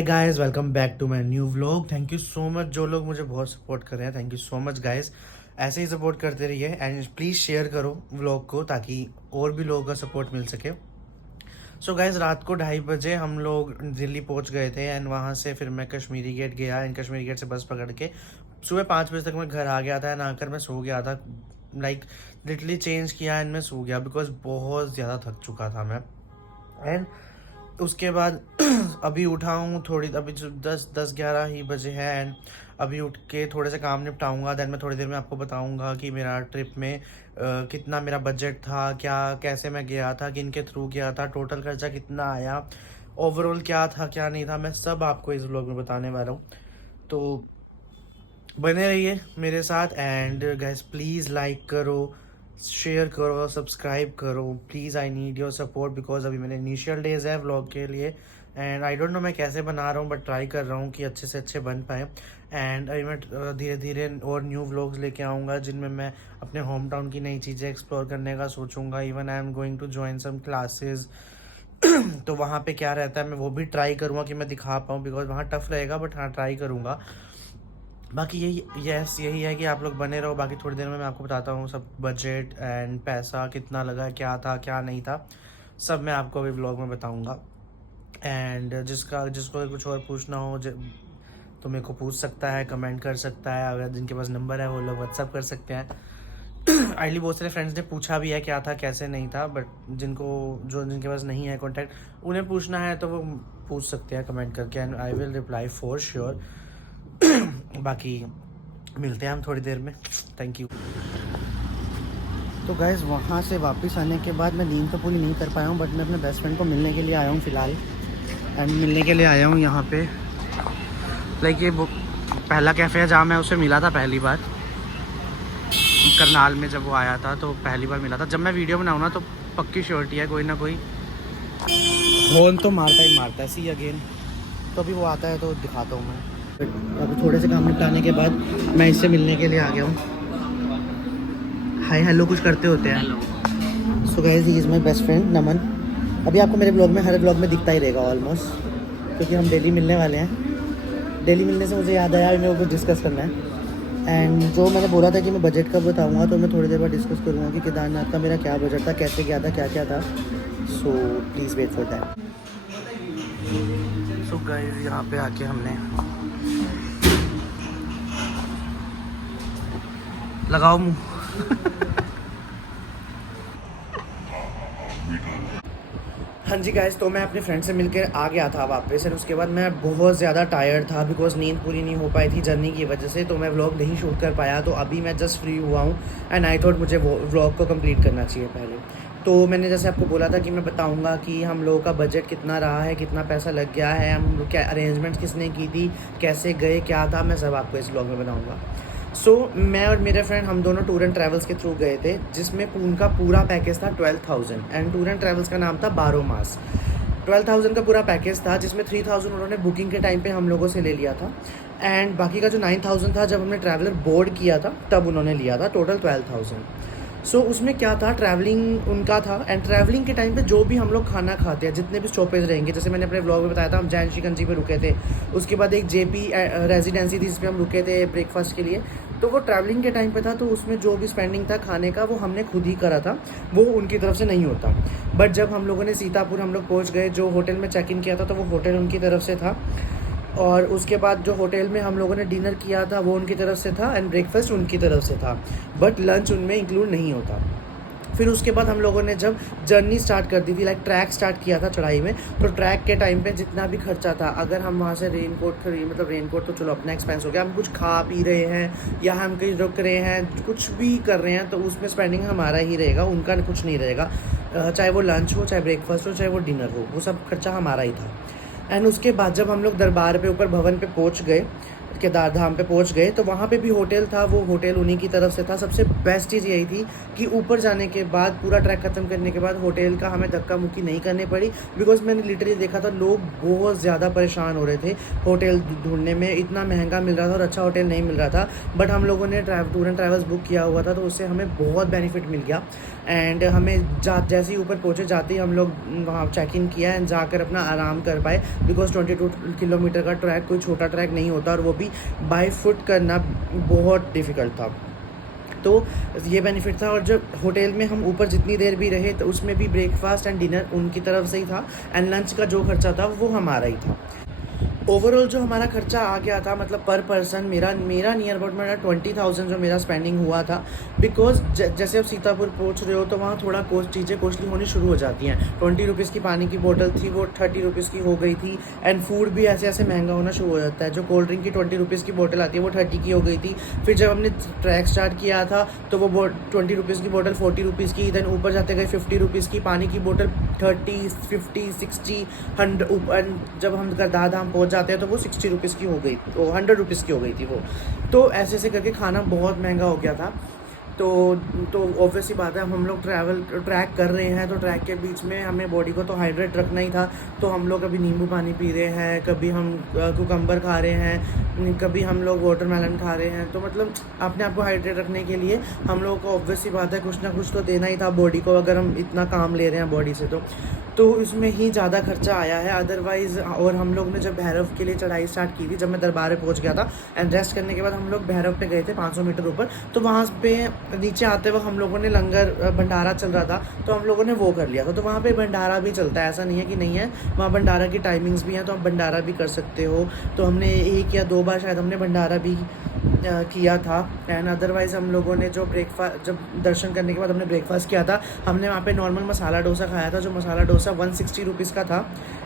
Hi guys, welcome back to my new vlog. Thank you so much जो लोग मुझे बहुत सपोर्ट कर रहे हैं। Thank you so much guys. ऐसे ही सपोर्ट करते रहिए एंड प्लीज़ शेयर करो व्लॉग को ताकि और भी लोगों का सपोर्ट मिल सके। सो गाइस, रात को 2:30 बजे हम लोग दिल्ली पहुंच गए थे एंड वहाँ से फिर मैं कश्मीरी गेट गया एंड कश्मीरी गेट से बस पकड़ के सुबह 5 बजे तक मैं घर आ गया था एंड आकर मैं सो गया था। लाइक लिटरली चेंज किया एंड मैं सो गया बिकॉज बहुत ज़्यादा थक चुका था मैं। एंड उसके बाद अभी उठा हूँ थोड़ी, अभी जो 10-11 ही बजे है एंड अभी उठ के थोड़े से काम निपटाऊंगा। देन मैं थोड़ी देर में आपको बताऊंगा कि मेरा ट्रिप में कितना मेरा बजट था, क्या कैसे मैं गया था, किन के थ्रू गया था, टोटल खर्चा कितना आया, ओवरऑल क्या था क्या नहीं था, मैं सब आपको इस व्लॉग में बताने वाला हूँ। तो बने रहिए मेरे साथ एंड गाइस प्लीज़ लाइक करो, शेयर करो, सब्सक्राइब करो please. I need your support because अभी मेरे इनिशियल डेज है व्लॉग के लिए एंड आई डोंट नो मैं कैसे बना रहा हूँ बट ट्राई कर रहा हूँ कि अच्छे से अच्छे बन पाए। एंड अभी मैं धीरे धीरे और न्यू व्लॉग्स लेके आऊँगा जिनमें मैं अपने होम टाउन की नई चीज़ें एक्सप्लोर करने का सोचूंगा। Even I am going to join some classes तो वहाँ पे क्या रहता है मैं वो भी ट्राई करूँगा कि मैं दिखा पाऊँ बिकॉज वहाँ टफ रहेगा बट हाँ ट्राई करूँगा। बाकी यही है कि आप लोग बने रहो। बाकी थोड़ी देर में मैं आपको बताता हूँ सब बजट एंड पैसा कितना लगा, क्या था क्या नहीं था, सब मैं आपको अभी व्लॉग में बताऊँगा। एंड जिसको अगर कुछ और पूछना हो तो मेरे को पूछ सकता है, कमेंट कर सकता है। अगर जिनके पास नंबर है वो लोग व्हाट्सअप कर सकते हैं। आइडली बहुत सारे फ्रेंड्स ने पूछा भी है क्या था कैसे नहीं था, बट जिनके पास नहीं है कॉन्टैक्ट उन्हें पूछना है तो वो पूछ सकते हैं कमेंट करके and I will reply for sure. बाकी मिलते हैं हम थोड़ी देर में। Thank you. तो गाइज़ वहाँ से वापस आने के बाद मैं नींद तो पूरी नहीं कर पाया हूँ बट मैं अपने बेस्ट फ्रेंड को मिलने के लिए आया हूँ फ़िलहाल। एंड मिलने के लिए आया हूँ यहाँ पे लाइक ये पहला कैफ़े है जहाँ मैं उसे मिला था पहली बार करनाल में। जब वो आया था तो पहली बार मिला था। जब मैं वीडियो बनाऊँ ना तो पक्की श्योरिटी है कोई ना कोई हॉर्न तो मारता ही मारता है। See again. तो अभी वो आता है तो दिखाता हूँ मैं। अभी थोड़े से काम निपटाने के बाद मैं इससे मिलने के लिए आ गया हूँ। हाय हेलो कुछ करते होते हैं। So guys he is my best friend Naman. अभी आपको मेरे ब्लॉग में हर ब्लॉग में दिखता ही रहेगा ऑलमोस्ट क्योंकि हम डेली मिलने वाले हैं। डेली मिलने से मुझे याद आया मेरे को कुछ डिस्कस करना है एंड जो मैंने बोला था कि मैं बजट का बताऊँगा तो मैं थोड़ी देर बाद डिस्कस करूँगा कि केदारनाथ का मेरा क्या बजट था, कैसे गया था, क्या क्या था। So please wait for that. So guys यहाँ पे आके हमने लगाओ मुँह। हाँ जी गाइस, तो मैं अपने फ्रेंड से मिलकर आ गया था वापस और उसके बाद मैं बहुत ज़्यादा टायर्ड था बिकॉज नींद पूरी नहीं हो पाई थी जर्नी की वजह से। तो मैं व्लॉग नहीं शूट कर पाया। तो अभी मैं जस्ट फ्री हुआ हूँ एंड आई थॉट मुझे वो व्लॉग को कंप्लीट करना चाहिए पहले। तो मैंने जैसे आपको बोला था कि मैं बताऊंगा कि हम लोगों का बजट कितना रहा है, कितना पैसा लग गया है, हम लोग क्या अरेंजमेंट्स किसने की थी, कैसे गए, क्या था, मैं सब आपको इस व्लॉग में बताऊंगा। सो मैं और मेरे फ्रेंड हम दोनों टूर एंड ट्रैवल्स के थ्रू गए थे जिसमें उनका पूरा पैकेज था 12,000 एंड टूर एंड ट्रैवल्स का नाम था 12 मास। 12,000 का पूरा पैकेज था जिसमें 3,000 उन्होंने बुकिंग के टाइम पे हम लोगों से ले लिया था एंड बाकी का जो 9,000 था जब हमने ट्रैवलर बोर्ड किया था तब उन्होंने लिया था। टोटल 12,000। सो उसमें क्या था, ट्रैवलिंग उनका था एंड ट्रैवलिंग के टाइम पे जो भी हम लोग खाना खाते हैं, जितने भी स्टॉपेज रहेंगे, जैसे मैंने अपने व्लॉग में बताया था हम जैन शिकंजी पे रुके थे। उसके बाद एक जेपी रेजिडेंसी थी जिस पे हम रुके थे ब्रेकफास्ट के लिए। तो वो ट्रैवलिंग के टाइम पे था तो उसमें जो भी स्पेंडिंग था खाने का वो हमने खुद ही करा था, वो उनकी तरफ से नहीं होता। बट जब हम लोगों ने सीतापुर हम लोग पहुँच गए, जो होटल में चेक इन किया था तो वो होटल उनकी तरफ से था और उसके बाद जो होटल में हम लोगों ने डिनर किया था वो उनकी तरफ से था एंड ब्रेकफास्ट उनकी तरफ से था बट लंच उनमें इंक्लूड नहीं होता। फिर उसके बाद हम लोगों ने जब जर्नी स्टार्ट कर दी थी, लाइक ट्रैक स्टार्ट किया था चढ़ाई में, तो ट्रैक के टाइम पे जितना भी खर्चा था, अगर हम वहाँ से रेनकोट मतलब रेनकोट तो चलो अपना एक्सपेंस हो गया, हम कुछ खा पी रहे हैं या हम कहीं रुक रहे हैं, कुछ भी कर रहे हैं तो उसमें स्पेंडिंग हमारा ही रहेगा, उनका कुछ नहीं रहेगा। चाहे वो लंच हो, चाहे ब्रेकफास्ट हो, चाहे वो डिनर हो, वो सब खर्चा हमारा ही था। एंड उसके बाद जब हम लोग दरबार पे ऊपर भवन पे पहुंच गए केदार धाम पे पहुंच गए तो वहाँ पे भी होटल था, वो होटल उन्हीं की तरफ से था। सबसे बेस्ट चीज़ यही थी कि ऊपर जाने के बाद पूरा ट्रैक ख़त्म करने के बाद होटल का हमें धक्का मुक्की नहीं करनी पड़ी, बिकॉज मैंने लिटरली देखा था लोग बहुत ज़्यादा परेशान हो रहे थे होटल ढूंढने में। इतना महंगा मिल रहा था और अच्छा होटल नहीं मिल रहा था, बट हम लोगों ने टूर एंड ट्रैवल्स बुक किया हुआ था तो उससे हमें बहुत बेनिफिट मिल गया। एंड हमें जैसे ही ऊपर पहुँचे जाते ही हम लोग वहाँ चेक इन किया एंड जाकर अपना आराम कर पाए, बिकॉज 22 किलोमीटर का ट्रैक कोई छोटा ट्रैक नहीं होता और वो भी बाय फुट करना बहुत डिफ़िकल्ट था। तो ये बेनिफिट था। और जब होटल में हम ऊपर जितनी देर भी रहे तो उसमें भी ब्रेकफास्ट एंड डिनर उनकी तरफ से ही था एंड लंच का जो खर्चा था वो हमारा ही था। ओवरऑल जो हमारा खर्चा आ गया था, मतलब पर पर्सन मेरा नियर अबाउट मेरा 20,000 जो मेरा स्पेंडिंग हुआ था। बिकॉज जैसे आप सीतापुर पहुंच रहे हो तो वहाँ थोड़ा चीज़ें कॉस्टली होनी शुरू हो जाती हैं। 20 रुपीज़ की पानी की बोतल थी वो 30 रुपीज़ की हो गई थी एंड फूड भी ऐसे ऐसे महंगा होना शुरू हो जाता है। जो कोल्ड ड्रिंक की 20 रुपीज़ की बोतल आती है वो 30 की हो गई थी। फिर जब हमने ट्रैक स्टार्ट किया था तो वो 20 रुपीज़ की बोतल 40 रुपीज़ की, देन ऊपर जाते गए 50 रुपीज़ की पानी की बोतल 30, 50, 60, 100। जब हम केदार धाम पहुँच जाते हैं तो वो 60 रुपीज़ की हो गई, वो 100 रुपीज़ की हो गई थी वो। तो ऐसे ऐसे करके खाना बहुत महंगा हो गया था। तो ऑब्वियस सी बात है, हम लोग ट्रैक कर रहे हैं तो ट्रैक के बीच में हमें बॉडी को तो हाइड्रेट रखना ही था। तो हम लोग कभी नींबू पानी पी रहे हैं, कभी हम कुकम्बर खा रहे हैं, कभी हम लोग वाटरमेलन खा रहे हैं। तो मतलब अपने आप को हाइड्रेट रखने के लिए हम लोगों को ऑब्वियस सी बात है कुछ ना कुछ तो देना ही था बॉडी को, अगर हम इतना काम ले रहे हैं बॉडी से। तो इसमें ही ज़्यादा खर्चा आया है अदरवाइज़। और हम लोग ने जब भैरव के लिए चढ़ाई स्टार्ट की थी, जब मैं दरबार में पहुंच गया था एंड रेस्ट करने के बाद हम लोग भैरव पे गए थे 500 मीटर ऊपर। तो वहाँ पे नीचे आते वक्त हम लोगों ने लंगर भंडारा चल रहा था तो हम लोगों ने वो कर लिया था। तो वहाँ पे भंडारा भी चलता है, ऐसा नहीं है कि नहीं है, वहाँ भंडारा की टाइमिंग्स भी हैं तो आप भंडारा भी कर सकते हो। तो हमने 1 या 2 बार शायद हमने भंडारा भी किया था। एंड अदरवाइज़ हम लोगों ने जो ब्रेकफास्ट, जब दर्शन करने के बाद हमने ब्रेकफास्ट किया था, हमने वहाँ पे नॉर्मल मसाला डोसा खाया था। जो मसाला डोसा 160 रुपीज़ का था।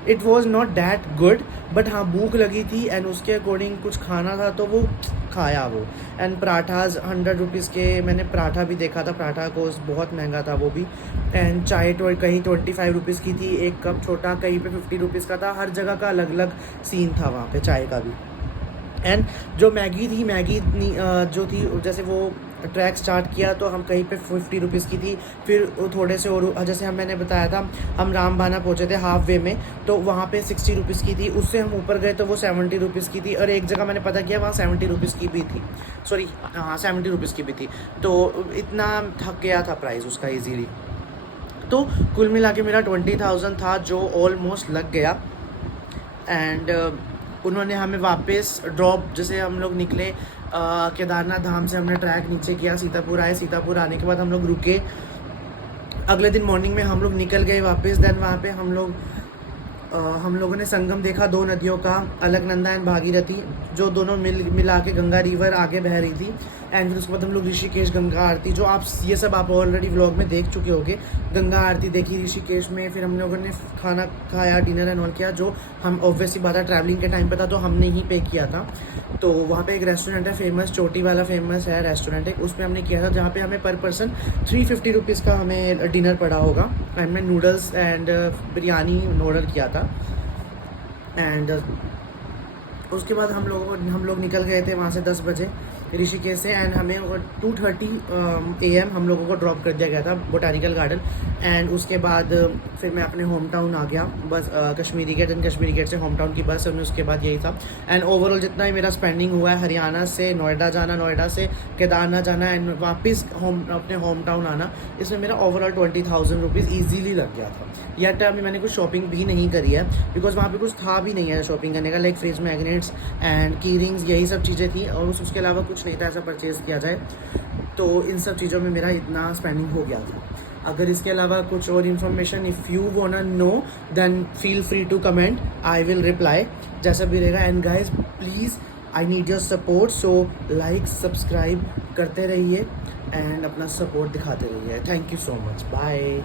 It was not that good, but हाँ भूख लगी थी एंड उसके अकॉर्डिंग कुछ खाना था तो वो खाया वो। एंड पराठाज 100 रुपीज़ के मैंने पराठा भी देखा था, पराठा कोस्ट बहुत महंगा था वो भी। एंड चाय तो कहीं 25 रुपीज़ की थी, एक कप छोटा, कहीं पे 50 रुपीज़ का था। हर जगह का अलग अलग सीन था वहाँ पे चाय का भी। एंड जो मैगी थी, मैगी जो थी, जैसे वो ट्रैक स्टार्ट किया तो हम कहीं पे 50 रुपीज़ की थी। फिर थोड़े से और जैसे मैंने बताया था हम रामबाना पहुँचे थे हाफ वे में, तो वहाँ पे 60 रुपीज़ की थी। उससे हम ऊपर गए तो वो 70 रुपीज़ की थी। और एक जगह मैंने पता किया वहाँ 70 रुपीज़ की भी थी, सॉरी हाँ 70 रुपीज़ की भी थी। तो इतना थक गया था प्राइस उसका ईजीली। तो कुल मिला के मेरा 20,000 था जो ऑलमोस्ट लग गया। एंड उन्होंने हमें वापस ड्रॉप, जैसे हम लोग निकले केदारनाथ धाम से, हमने ट्रैक नीचे किया, सीतापुर आए। सीतापुर आने के बाद हम लोग रुके। अगले दिन मॉर्निंग में हम लोग निकल गए वापस। देन वहाँ पे हम लोगों ने संगम देखा 2 नदियों का, अलकनंदा एंड भागीरथी, जो दोनों मिला के गंगा रिवर आगे बह रही थी। एंड फिर उसके बाद हम लोग ऋषिकेश गंगा आरती, जो ये सब आप ऑलरेडी व्लॉग में देख चुके होंगे। गंगा आरती देखी ऋषिकेश में। फिर हम लोगों ने खाना खाया, डिनर एंड ऑल किया, जो हम ऑब्वियसली बात है ट्रैवलिंग के टाइम पे था तो हमने ही पे किया था। तो वहाँ पे एक रेस्टोरेंट है फेमस, चोटी वाला फेमस है रेस्टोरेंट है, उसमें हमने किया था, जहाँ पे हमें पर पर्सन 350 रुपीज़ का हमें डिनर पड़ा होगा। हमने नूडल्स एंड बिरयानी ऑर्डर किया था। एंड उसके बाद हम लोग निकल गए थे वहाँ से 10 बजे ऋषिकेश से। एंड हमें 2:30 AM हम लोगों को ड्रॉप कर दिया गया था बोटानिकल गार्डन। एंड उसके बाद फिर मैं अपने होम टाउन आ गया, बस Kashmiri gate. And Kashmiri gate से होम टाउन की बस, और उसके बाद यही था। एंड ओवरऑल जितना ही मेरा स्पेंडिंग हुआ है, हरियाणा से नोएडा जाना, नोएडा से केदारनाथ जाना एंड वापस अपने होम टाउन आना, इसमें मेरा ओवरऑल 20,000 रुपीज़ ईजीली लग गया था। या टाइम में मैंने कुछ शॉपिंग भी नहीं करी है, बिकॉज वहाँ पे कुछ था भी नहीं है शॉपिंग करने का, लाइक फ्रिज मैग्नेट्स एंड की रिंग्स, यही सब चीज़ें थी। और उसके अलावा कुछ नहीं था ऐसा परचेज़ किया जाए। तो इन सब चीज़ों में मेरा इतना स्पेंडिंग हो गया था। अगर इसके अलावा कुछ और information if you wanna know then feel free to comment, I will reply जैसा भी रहेगा। And guys please I need your support, so like subscribe करते रहिए एंड अपना सपोर्ट दिखाते रहिए। Thank you so much, bye.